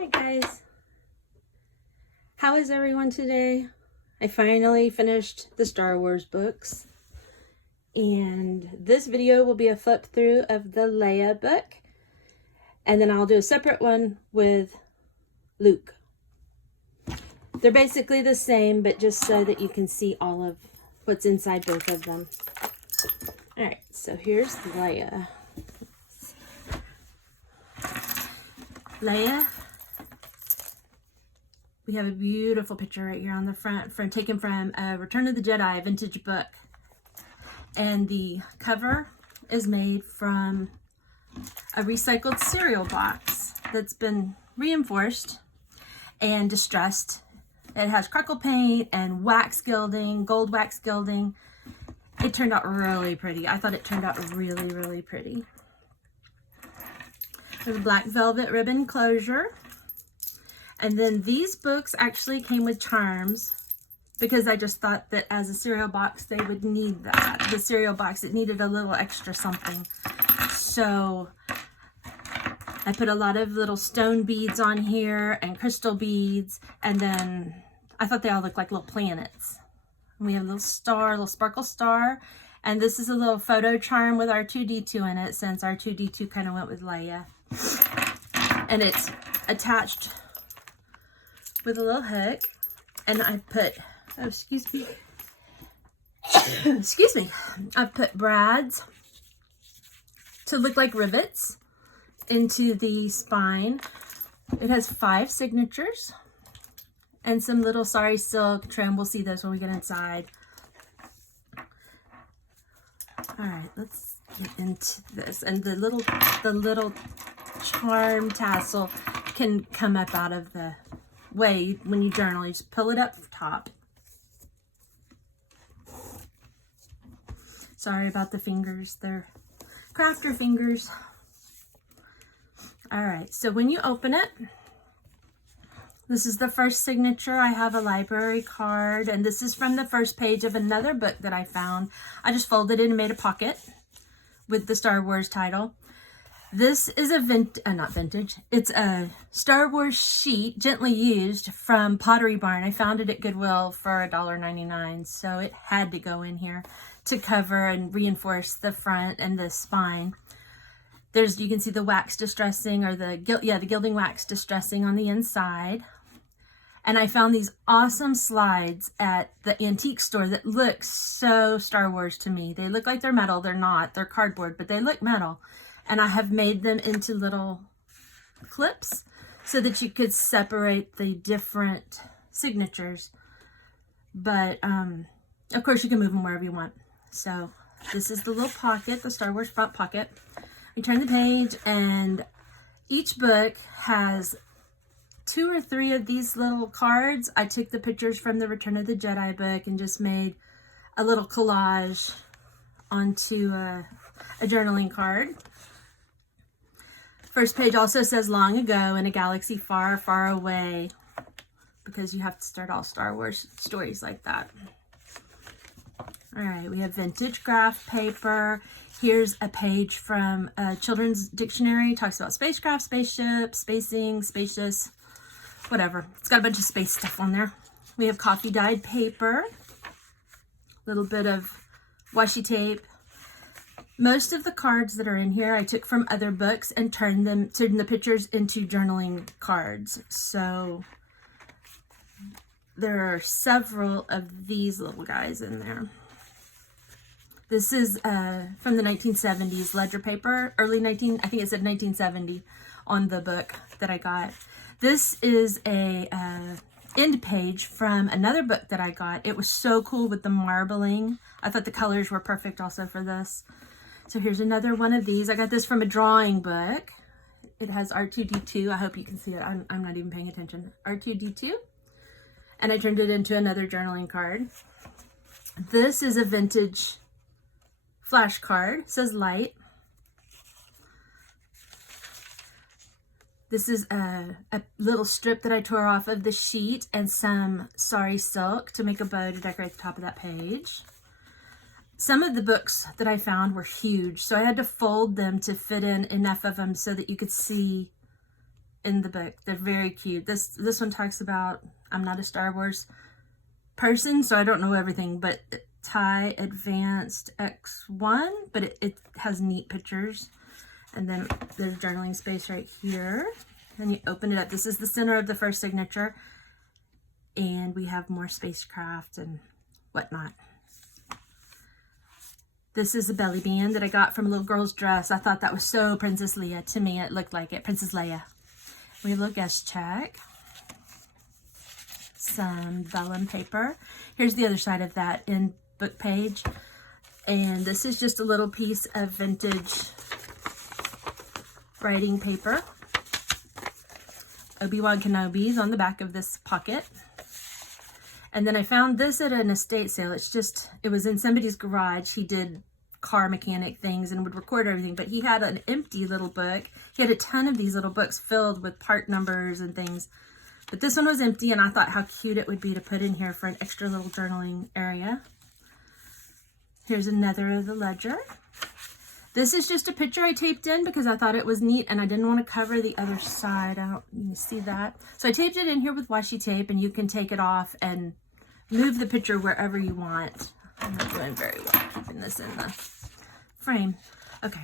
Hi guys, how is everyone today? I finally finished the Star Wars books, and this video will be a flip through of the Leia book, and then I'll do a separate one with Luke. They're basically the same, but just so that you can see all of what's inside both of them. Alright, so here's Leia. Leia. We have a beautiful picture right here on the front, taken from a Return of the Jedi vintage book. And the cover is made from a recycled cereal box that's been reinforced and distressed. It has crackle paint and wax gilding, gold wax gilding. It turned out really pretty. I thought it turned out really, really pretty. There's a black velvet ribbon closure. And then these books actually came with charms because I just thought that as a cereal box, they would need that. The cereal box, it needed a little extra something. So I put a lot of little stone beads on here and crystal beads. And then I thought they all looked like little planets. And we have a little star, a little sparkle star. And this is a little photo charm with R2-D2 in it, since R2-D2 kind of went with Leia. And it's attached with a little hook, and I put, oh, excuse me, excuse me, I've put brads to look like rivets into the spine. It has 5 signatures and some little sari silk trim. We'll see those when we get inside. All right, let's get into this. And the little charm tassel can come up out of the way when you journal. You just pull it up top. Sorry about the fingers, they're crafter fingers. All right, so when you open it, this is the first signature. I have a library card, and this is from the first page of another book that I found. I just folded it and made a pocket with the Star Wars title. This is a not vintage, it's a Star Wars sheet, gently used, from Pottery Barn. I found it at Goodwill for $1.99, so it had to go in here to cover and reinforce the front and the spine. You can see the wax distressing, or the gilding wax distressing on the inside. And I found these awesome slides at the antique store that look so Star Wars to me. They look like they're metal. They're not. They're cardboard, but they look metal. And I have made them into little clips so that you could separate the different signatures. But, of course, you can move them wherever you want. So this is the little pocket, the Star Wars front pocket. You turn the page, and each book has 2 or 3 of these little cards. I took the pictures from the Return of the Jedi book and just made a little collage onto a journaling card. First page also says long ago in a galaxy far, far away, because you have to start all Star Wars stories like that. All right, we have vintage graph paper. Here's a page from a children's dictionary. It talks about spacecraft, spaceship, spacing, spacious, whatever. It's got a bunch of space stuff on there. We have coffee dyed paper, a little bit of washi tape. Most of the cards that are in here I took from other books and turned the pictures into journaling cards. So there are several of these little guys in there. This is from the 1970s ledger paper, I think it said 1970 on the book that I got. This is a end page from another book that I got. It was so cool with the marbling. I thought the colors were perfect also for this. So here's another one of these. I got this from a drawing book. It has R2-D2. I hope you can see it. I'm not even paying attention. R2-D2. And I turned it into another journaling card. This is a vintage flashcard. It says light. This is a little strip that I tore off of the sheet and some sari silk to make a bow to decorate the top of that page. Some of the books that I found were huge, so I had to fold them to fit in enough of them so that you could see in the book. They're very cute. This one talks about, I'm not a Star Wars person, so I don't know everything, but TIE Advanced X1, but it has neat pictures. And then there's journaling space right here. And you open it up. This is the center of the first signature. And we have more spacecraft and whatnot. This is a belly band that I got from a little girl's dress. I thought that was so Princess Leia. To me, it looked like it. Princess Leia. We have a little guest check. Some vellum paper. Here's the other side of that in book page. And this is just a little piece of vintage writing paper. Obi-Wan Kenobi's on the back of this pocket. And then I found this at an estate sale. It was in somebody's garage. He did car mechanic things and would record everything, but he had an empty little book. He had a ton of these little books filled with part numbers and things. But this one was empty, and I thought how cute it would be to put in here for an extra little journaling area. Here's another of the ledger. This is just a picture I taped in because I thought it was neat and I didn't want to cover the other side. I don't you see that. So I taped it in here with washi tape, and you can take it off and move the picture wherever you want. I'm not doing very well keeping this in the frame. Okay.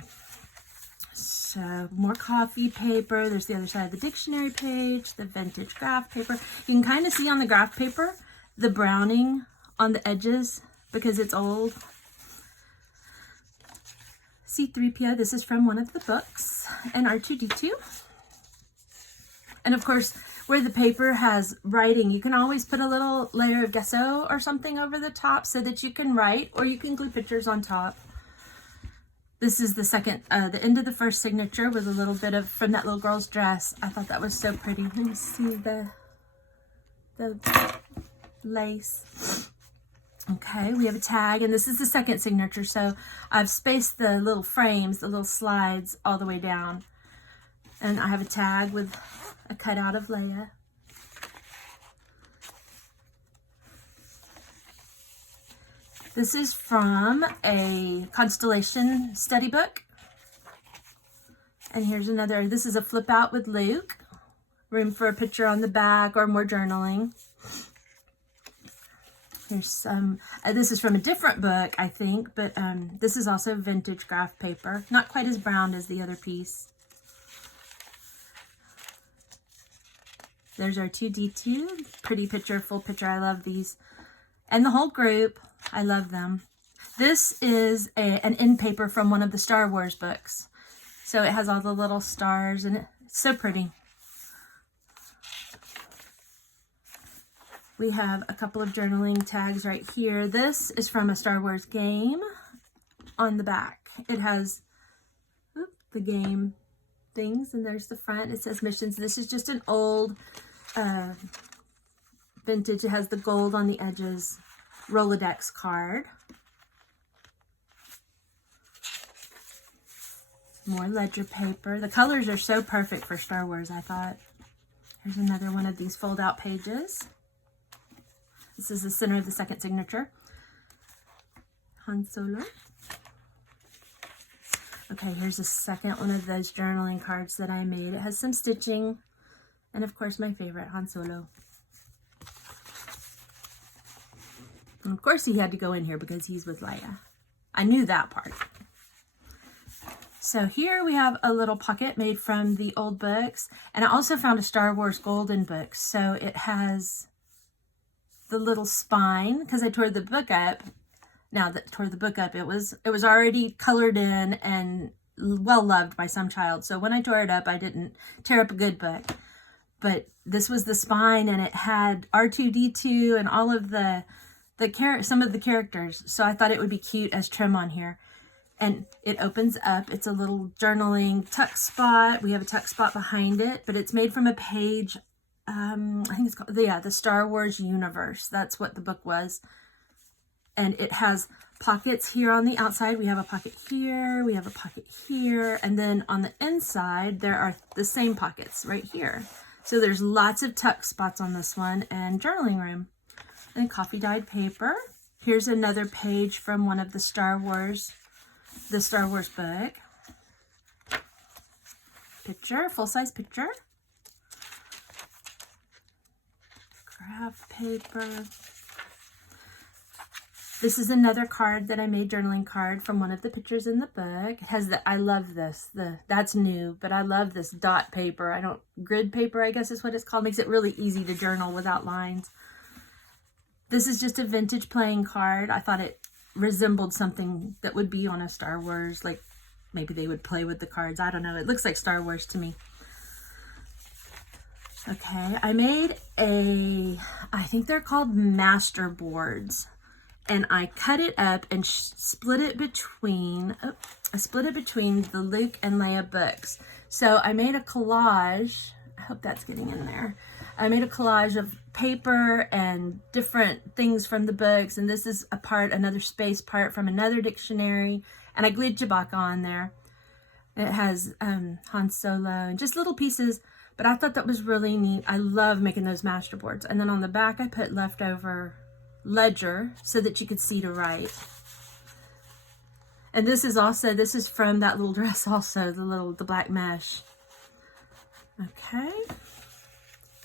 So more coffee paper. There's the other side of the dictionary page, the vintage graph paper. You can kind of see on the graph paper the browning on the edges because it's old. C-3PO, this is from one of the books, and R2-D2. And of course, where the paper has writing, you can always put a little layer of gesso or something over the top so that you can write, or you can glue pictures on top. This is the second, the end of the first signature with a little bit of, from that little girl's dress. I thought that was so pretty. Let me see the lace. Okay, we have a tag, and this is the second signature, so I've spaced the little frames, the little slides, all the way down. And I have a tag with a cutout of Leia. This is from a constellation study book. And here's another, this is a flip out with Luke. Room for a picture on the back or more journaling. Here's some, this is from a different book, I think, but this is also vintage graph paper. Not quite as brown as the other piece. There's our 2D2. Pretty picture, full picture. I love these. And the whole group, I love them. This is an end paper from one of the Star Wars books. So it has all the little stars, and it's so pretty. We have a couple of journaling tags right here. This is from a Star Wars game on the back. It has the game things, and there's the front. It says missions. This is just an old vintage. It has the gold on the edges. Rolodex card. More ledger paper. The colors are so perfect for Star Wars, I thought. Here's another one of these fold-out pages. This is the center of the second signature. Han Solo. Okay, here's the second one of those journaling cards that I made. It has some stitching, and of course my favorite, Han Solo. And of course he had to go in here because he's with Leia. I knew that part. So here we have a little pocket made from the old books, and I also found a Star Wars golden book. So it has the little spine, because I tore the book up. Now that tore the book up, it was already colored in and well loved by some child. So when I tore it up, I didn't tear up a good book. But this was the spine, and it had R2-D2 and all of some of the characters. So I thought it would be cute as trim on here. And it opens up. It's a little journaling tuck spot. We have a tuck spot behind it, but it's made from a page. I think it's called, the Star Wars Universe. That's what the book was. And it has pockets here on the outside. We have a pocket here. We have a pocket here. And then on the inside, there are the same pockets right here. So there's lots of tuck spots on this one, and journaling room. And coffee dyed paper. Here's another page from one of the Star Wars book. Picture, full-size picture. graph paper. This is another card that I made, journaling card from one of the pictures in the book. It has I love this. That's new, but I love this dot paper. Grid paper, I guess is what it's called. Makes it really easy to journal without lines. This is just a vintage playing card. I thought it resembled something that would be on a Star Wars, like maybe they would play with the cards. I don't know. It looks like Star Wars to me. Okay, I made I think they're called master boards. And I cut it up and split it between, I split it between the Luke and Leia books. So I made a collage. I hope that's getting in there. I made a collage of paper and different things from the books. And this is another space part from another dictionary. And I glued Chewbacca on there. It has Han Solo and just little pieces. But I thought that was really neat. I love making those master boards. And then on the back, I put leftover ledger so that you could see to write. And this is from that little dress also, the black mesh. Okay.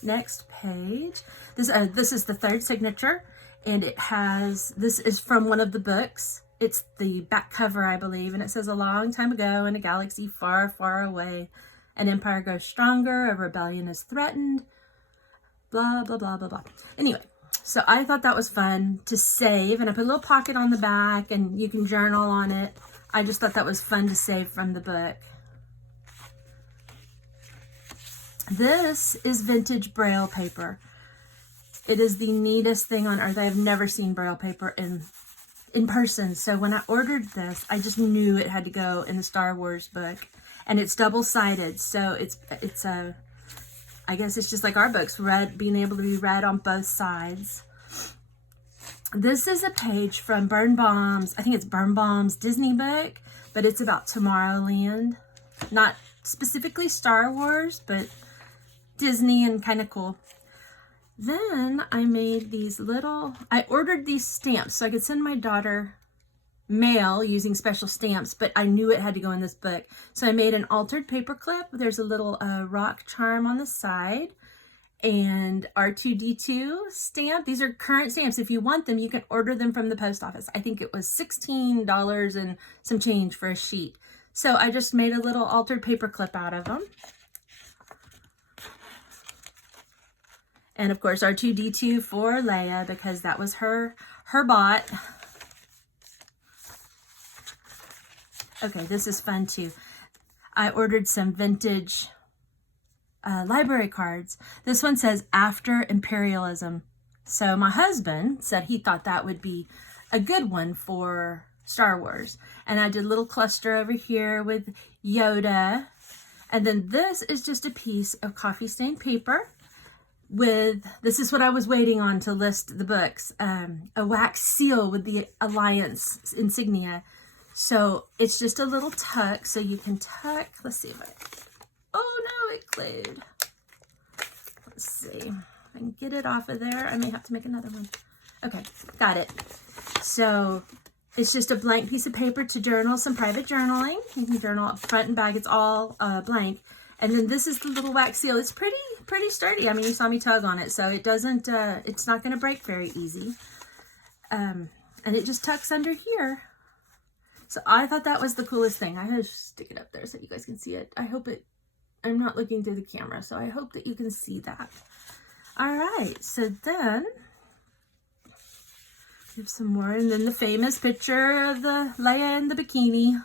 Next page. This is the third signature, and this is from one of the books. It's the back cover, I believe, and it says, "A long time ago in a galaxy far, far away, an empire grows stronger, a rebellion is threatened, blah, blah, blah, blah, blah." Anyway, so I thought that was fun to save, and I put a little pocket on the back, and you can journal on it. I just thought that was fun to save from the book. This is vintage Braille paper. It is the neatest thing on earth. I have never seen Braille paper in person. So when I ordered this, I just knew it had to go in the Star Wars book. And it's double-sided, so I guess it's just like our books, being able to be read on both sides. This is a page from Birnbaum's, I think it's Birnbaum's Disney book, but it's about Tomorrowland. Not specifically Star Wars, but Disney and kind of cool. Then I made I ordered these stamps so I could send my daughter mail using special stamps, but I knew it had to go in this book. So I made an altered paper clip. There's a little rock charm on the side and R2-D2 stamp. These are current stamps. If you want them, you can order them from the post office. I think it was $16 and some change for a sheet. So I just made a little altered paper clip out of them. And of course, R2-D2 for Leia, because that was her bot. Okay, this is fun too. I ordered some vintage library cards. This one says "After Imperialism." So my husband said he thought that would be a good one for Star Wars. And I did a little cluster over here with Yoda. And then this is just a piece of coffee stained paper this is what I was waiting on to list the books, a wax seal with the Alliance insignia. So it's just a little tuck, so you can tuck. Let's see if oh no, it glued. Let's see if I can get it off of there. I may have to make another one. Okay, got it. So it's just a blank piece of paper to journal some private journaling. You can journal up front and back. It's all blank. And then this is the little wax seal. It's pretty sturdy. I mean, you saw me tug on it, so it doesn't, it's not going to break very easy. And it just tucks under here. So I thought that was the coolest thing. I had to stick it up there so you guys can see it. I'm not looking through the camera, so I hope that you can see that. All right, so then we have some more, and then the famous picture of the Leia in the bikini.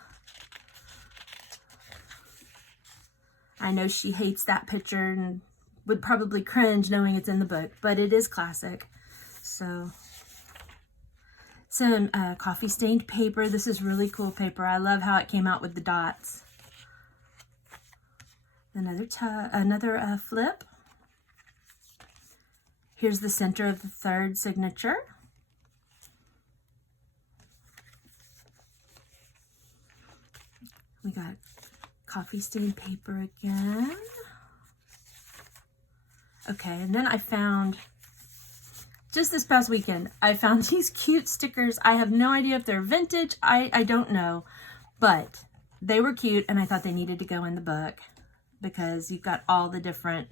I know she hates that picture and would probably cringe knowing it's in the book, but it is classic. So some coffee stained paper. This is really cool paper. I love how it came out with the dots. Another flip. Here's the center of the third signature. We got coffee stained paper again. Okay, and then I found, just this past weekend, I found these cute stickers. I have no idea if they're vintage. I don't know, but they were cute, and I thought they needed to go in the book because you've got all the different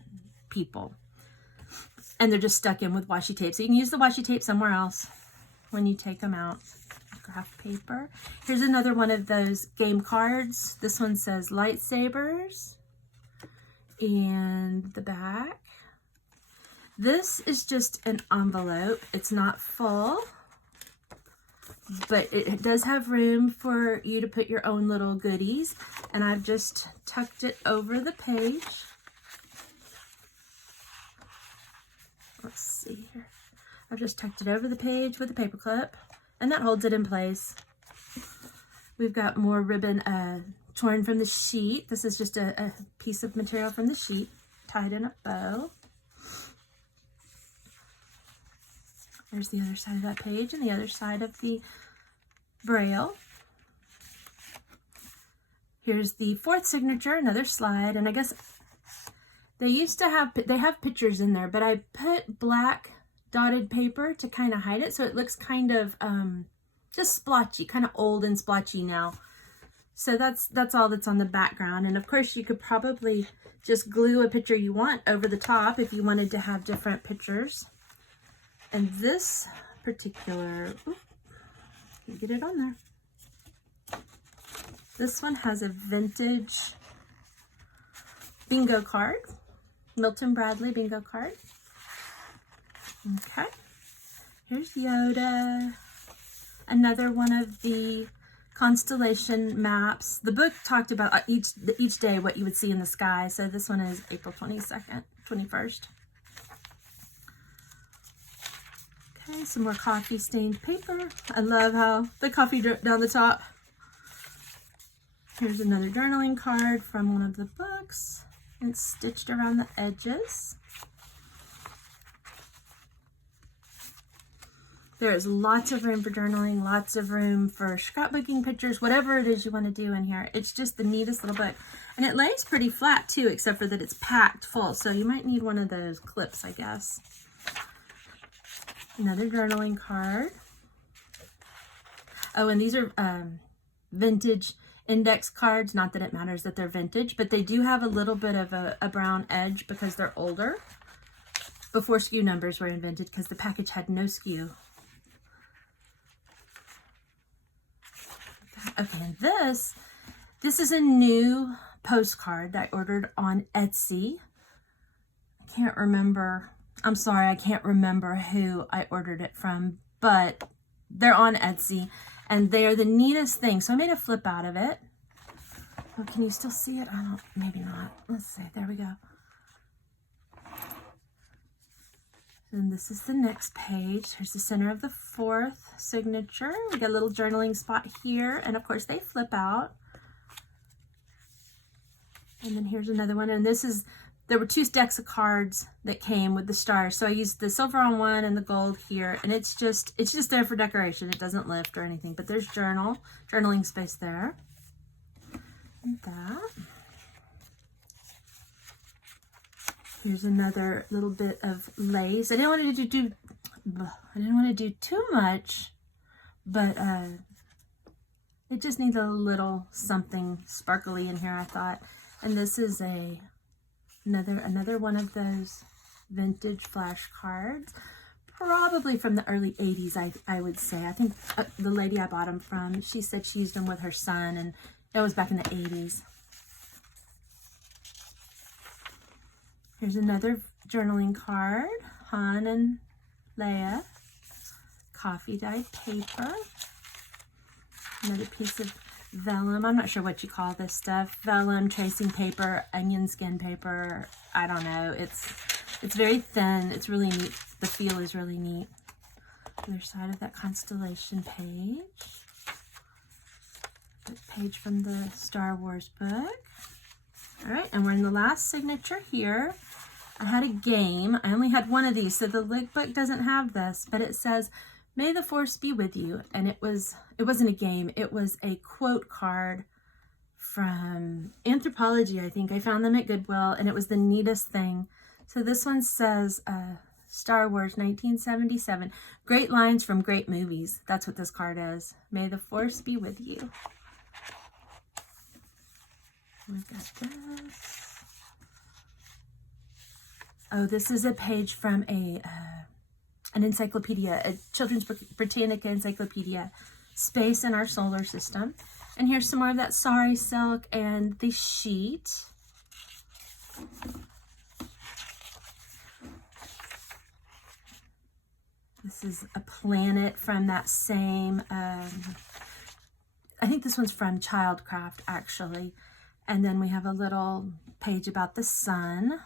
people. and they're just stuck in with washi tape. So you can use the washi tape somewhere else when you take them out. Graph paper. Here's another one of those game cards. This one says lightsabers, and the back. This is just an envelope. It's not full, but it does have room for you to put your own little goodies, and I've just tucked it over the page. Let's see here. I've just tucked it over the page with a paper clip, and that holds it in place. We've got more ribbon torn from the sheet. This is just a piece of material from the sheet tied in a bow. There's the other side of that page and the other side of the Braille. Here's the fourth signature, another slide, and I guess they have pictures in there, but I put black dotted paper to kind of hide it, so it looks kind of just splotchy, kind of old and splotchy now. So that's all that's on the background. And of course you could probably just glue a picture you want over the top if you wanted to have different pictures. And this particular, get it on there. This one has a vintage bingo card, Milton Bradley bingo card. Okay, here's Yoda. Another one of the constellation maps. The book talked about each day what you would see in the sky. So this one is April 22nd, 21st. Okay, some more coffee stained paper. I love how the coffee dripped down the top. Here's another journaling card from one of the books. It's stitched around the edges. There is lots of room for journaling, lots of room for scrapbooking pictures, whatever it is you want to do in here. It's just the neatest little book. And it lays pretty flat too, except for that it's packed full. So you might need one of those clips, I guess. Another journaling card. Oh, and these are vintage index cards. Not that it matters that they're vintage, but they do have a little bit of a brown edge because they're older. Before SKU numbers were invented, because the package had no SKU. Okay, and this is a new postcard that I ordered on Etsy. I can't remember. I'm sorry, I can't remember who I ordered it from, but they're on Etsy, and they are the neatest thing. So I made a flip out of it. Oh, can you still see it? I don't, maybe not. Let's see, there we go. And this is the next page. Here's the center of the fourth signature. We got a little journaling spot here, and of course they flip out. And then here's another one, and there were two decks of cards that came with the stars. So I used the silver on one and the gold here, and it's just there for decoration. It doesn't lift or anything, but there's journaling space there. And that. Here's another little bit of lace. I didn't want to do too much, but it just needs a little something sparkly in here, I thought. And this is another one of those vintage flash cards, probably from the early 80s, I would say. I think the lady I bought them from, she said she used them with her son, and it was back in the 80s. Here's another journaling card, Han and Leia, coffee dyed paper, another piece of vellum. I'm not sure what you call this stuff. Vellum, tracing paper, onion skin paper. I don't know. It's very thin. It's really neat. The feel is really neat. Other side of that constellation page. That page from the Star Wars book. All right, and we're in the last signature here. I had a game. I only had one of these, so the Lig book doesn't have this, but it says, "May the Force be with you." And it wasn't a game. It was a quote card from Anthropology, I think. I found them at Goodwill, and it was the neatest thing. So this one says, Star Wars 1977. Great lines from great movies. That's what this card is. May the Force be with you. We've got this. Oh, this is a page from an encyclopedia, a Children's Britannica encyclopedia, Space in Our Solar System. And here's some more of that sari silk and the sheet. This is a planet from that same, I think this one's from Childcraft, actually. And then we have a little page about the sun.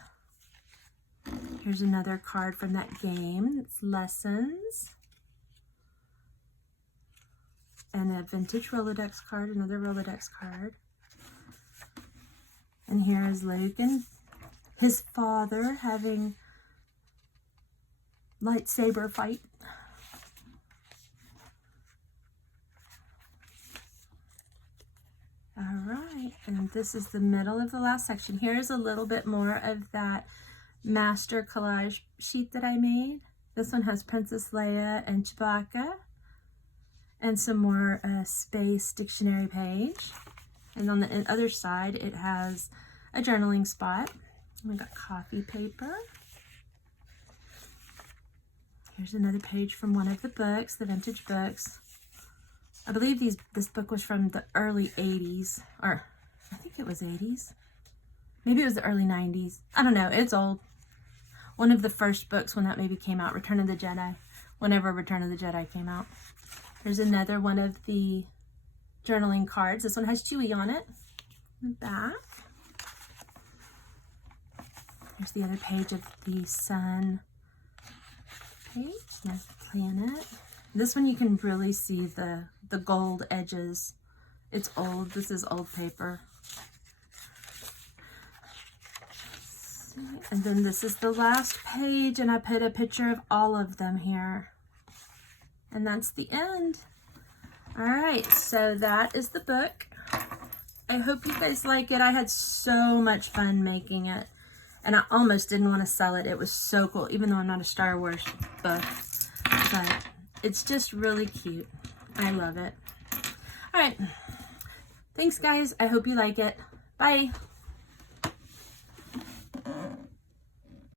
Here's another card from that game. It's lessons. And a vintage Rolodex card, another Rolodex card. And here is Luke and his father having lightsaber fight. All right, and this is the middle of the last section. Here's a little bit more of that master collage sheet that I made. This one has Princess Leia and Chewbacca, and some more space dictionary page. And on the other side, it has a journaling spot. We got coffee paper. Here's another page from one of the books, the vintage books. I believe this book was from the early 80s, or I think it was 80s. Maybe it was the early 90s. I don't know, it's old. One of the first books when that maybe came out, Return of the Jedi, whenever Return of the Jedi came out. There's another one of the journaling cards. This one has Chewie on it, in the back. Here's the other page of the sun page, there's the planet. This one you can really see the gold edges. It's old, this is old paper. And then this is the last page, and I put a picture of all of them here. And that's the end. All right, so that is the book. I hope you guys like it. I had so much fun making it, and I almost didn't want to sell it. It was so cool, even though I'm not a Star Wars buff, but it's just really cute. I love it. All right, thanks guys. I hope you like it. Bye.